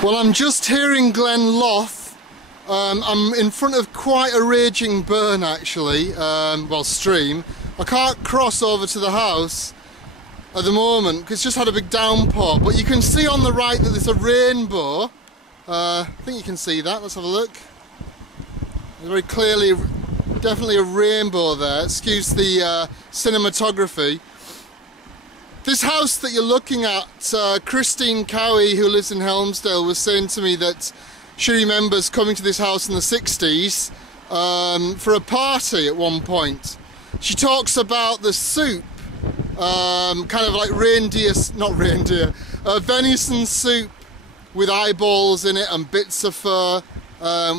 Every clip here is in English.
Well, I'm just here in Glen Loth. I'm in front of quite a raging burn actually, well, stream. I can't cross over to the house at the moment because it's just had a big downpour, but you can see on the right that there's a rainbow. I think you can see that. Let's have a look. There's very clearly, definitely a rainbow there. Excuse the cinematography. This house that you're looking at, Christine Cowie, who lives in Helmsdale, was saying to me that she remembers coming to this house in the 60s for a party at one point. She talks about the soup, kind of like venison soup with eyeballs in it and bits of fur,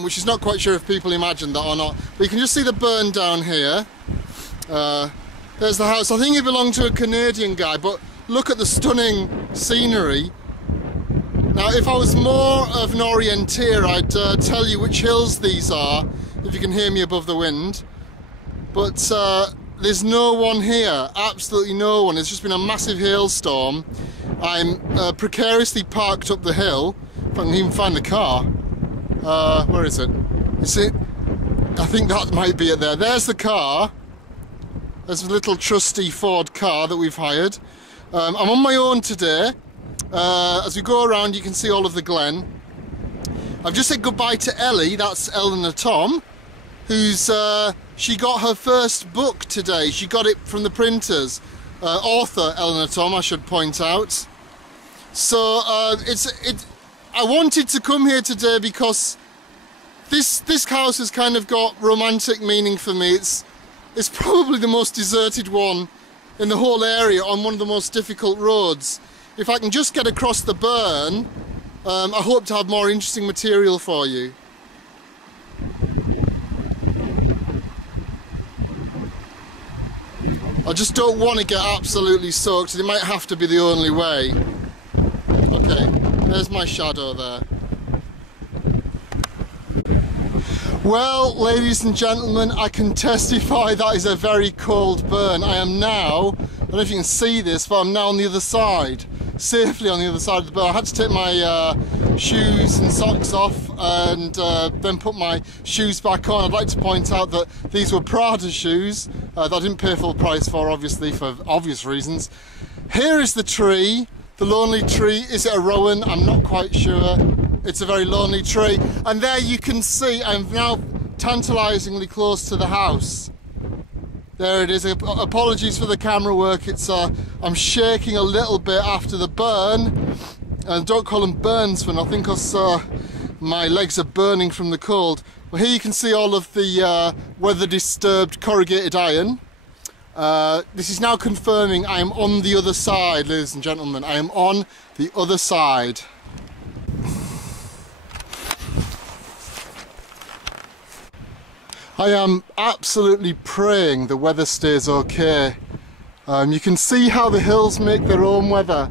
which is not quite sure if people imagine that or not. But you can just see the burn down here. There's the house. I think it belonged to a Canadian guy, but look at the stunning scenery. Now, if I was more of an orienteer, I'd tell you which hills these are, if you can hear me above the wind. But there's no one here, absolutely no one. It's just been a massive hailstorm. I'm precariously parked up the hill, if I can even find the car. Where is it? Is it? I think that might be it there. There's the car. There's a little trusty Ford car that we've hired. I'm on my own today. As we go around, you can see all of the glen. I've just said goodbye to Ellie, that's Eleanor Tom, who's, she got her first book today. She got it from the printers. Author Eleanor Tom, I should point out. So, I wanted to come here today because this house has kind of got romantic meaning for me. It's probably the most deserted one in the whole area on one of the most difficult roads. If I can just get across the burn, I hope to have more interesting material for you. I just don't want to get absolutely soaked. It might have to be the only way. Okay, there's my shadow there. Well, ladies and gentlemen, I can testify that is a very cold burn. I am now, I don't know if you can see this, but I'm now on the other side, safely on the other side of the burn. I had to take my shoes and socks off and then put my shoes back on. I'd like to point out that these were Prada shoes that I didn't pay full price for, obviously, for obvious reasons. Here is the tree, the lonely tree. Is it a rowan? I'm not quite sure. It's a very lonely tree, and there you can see I'm now tantalisingly close to the house. There it is. Apologies for the camera work. It's I'm shaking a little bit after the burn, and don't call them burns for nothing, because my legs are burning from the cold. Well, here you can see all of the weather-disturbed corrugated iron. This is now confirming I am on the other side, ladies and gentlemen. I am on the other side. I am absolutely praying the weather stays okay. You can see how the hills make their own weather,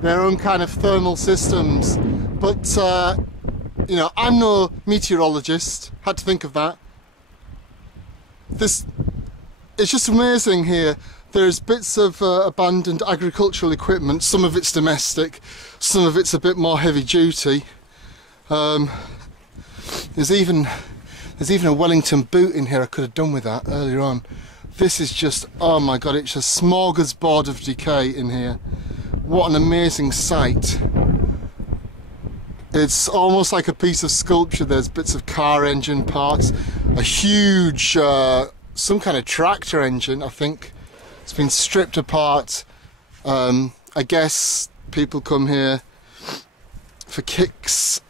their own kind of thermal systems. But, you know, I'm no meteorologist, had to think of that. It's just amazing here. There's bits of abandoned agricultural equipment, some of it's domestic, some of it's a bit more heavy duty. There's even a Wellington boot in here. I could have done with that earlier on. This is just, oh my god, it's a smorgasbord of decay in here. What an amazing sight. It's almost like a piece of sculpture. There's bits of car engine parts, a huge, some kind of tractor engine, I think. It's been stripped apart. I guess people come here for kicks.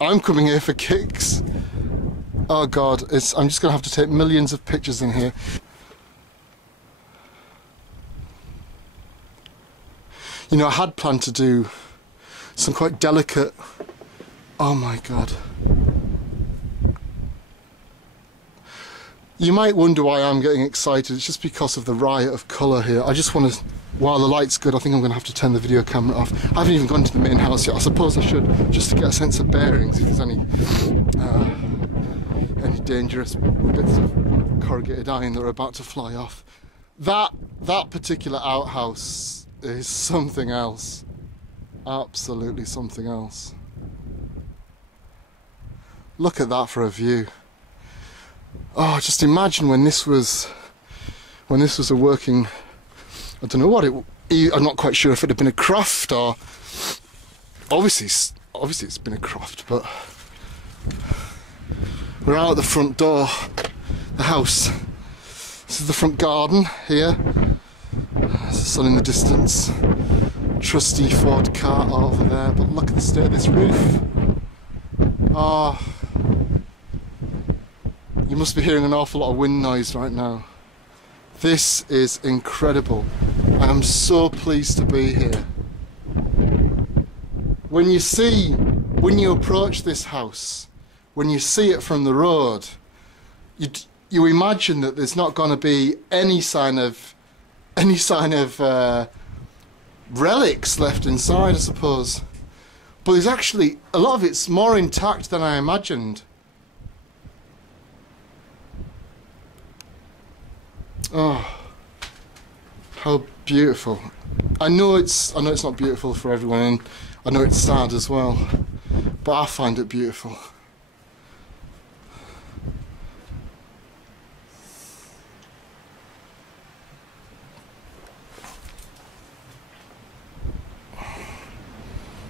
I'm coming here for kicks. Oh god, I'm just going to have to take millions of pictures in here. You know, I had planned to do some quite delicate... Oh my god. You might wonder why I'm getting excited. It's just because of the riot of colour here. I just want to... While the light's good, I think I'm going to have to turn the video camera off. I haven't even gone to the main house yet. I suppose I should, just to get a sense of bearings, if there's any dangerous bits of corrugated iron that are about to fly off. That particular outhouse is something else. Absolutely something else. Look at that for a view. Oh, just imagine when this was a working, I don't know what I'm not quite sure if it had been a craft or, obviously it's been a craft, but we're out at the front door, the house. This is the front garden here. There's the sun in the distance. Trusty Ford cart over there, but look at the state of this roof. Oh, you must be hearing an awful lot of wind noise right now. This is incredible. I am so pleased to be here. When you approach this house, when you see it from the road, you imagine that there's not going to be any sign of relics left inside, I suppose. But there's actually a lot of it's more intact than I imagined. Oh, how beautiful! I know it's not beautiful for everyone, and I know it's sad as well, but I find it beautiful.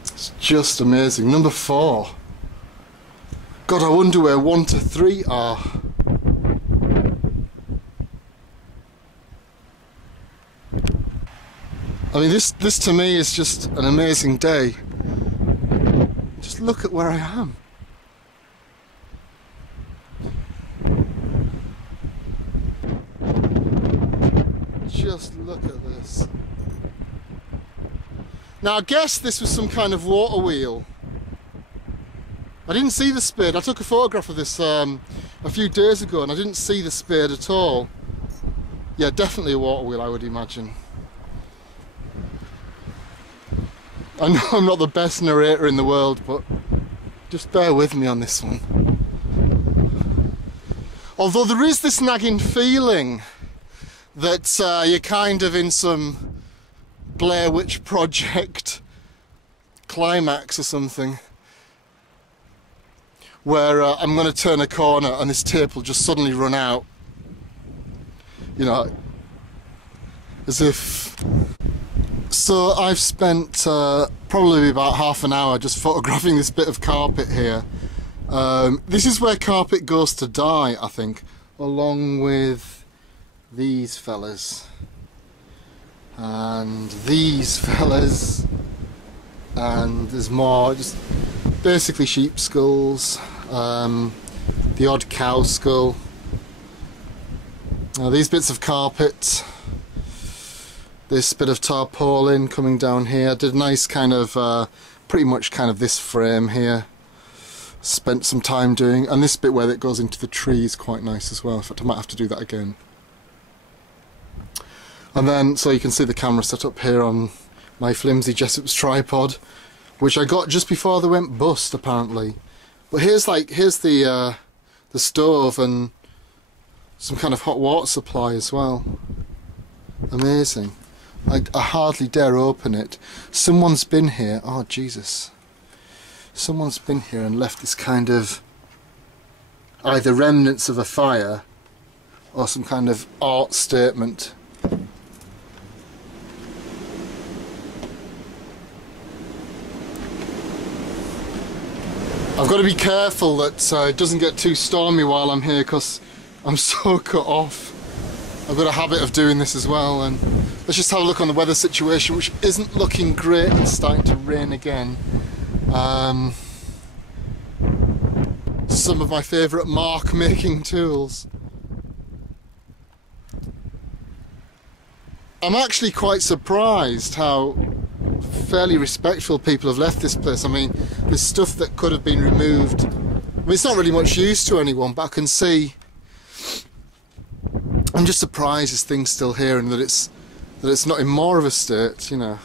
It's just amazing. Number 4. God, I wonder where 1 to 3 are. I mean, this to me is just an amazing day. Just look at where I am. Just look at this. Now I guess this was some kind of water wheel. I didn't see the spade. I took a photograph of this a few days ago and I didn't see the spade at all. Yeah, definitely a water wheel, I would imagine. I know I'm not the best narrator in the world, but just bear with me on this one. Although there is this nagging feeling that you're kind of in some Blair Witch Project climax or something, where I'm going to turn a corner and this tape will just suddenly run out. You know, as if... So I've spent probably about half an hour just photographing this bit of carpet here. This is where carpet goes to die, I think, along with these fellas and these fellas, and there's more, just basically sheep skulls, the odd cow skull. These bits of carpet, this bit of tarpaulin coming down here. I did a nice kind of, pretty much kind of this frame here. Spent some time doing, and this bit where it goes into the tree is quite nice as well. In fact, I might have to do that again. And then, so you can see the camera set up here on my flimsy Jessup's tripod, which I got just before they went bust, apparently. But here's the stove and some kind of hot water supply as well. Amazing. I hardly dare open it. Someone's been here. Oh, Jesus. Someone's been here and left this kind of either remnants of a fire or some kind of art statement. I've got to be careful that it doesn't get too stormy while I'm here, because I'm so cut off. I've got a habit of doing this as well. And let's just have a look on the weather situation, which isn't looking great. It's starting to rain again. Some of my favourite mark making tools. I'm actually quite surprised how fairly respectful people have left this place. I mean, there's stuff that could have been removed. I mean, it's not really much use to anyone, but I can see, I'm just surprised there's things still here and that it's not in more of a state, you know.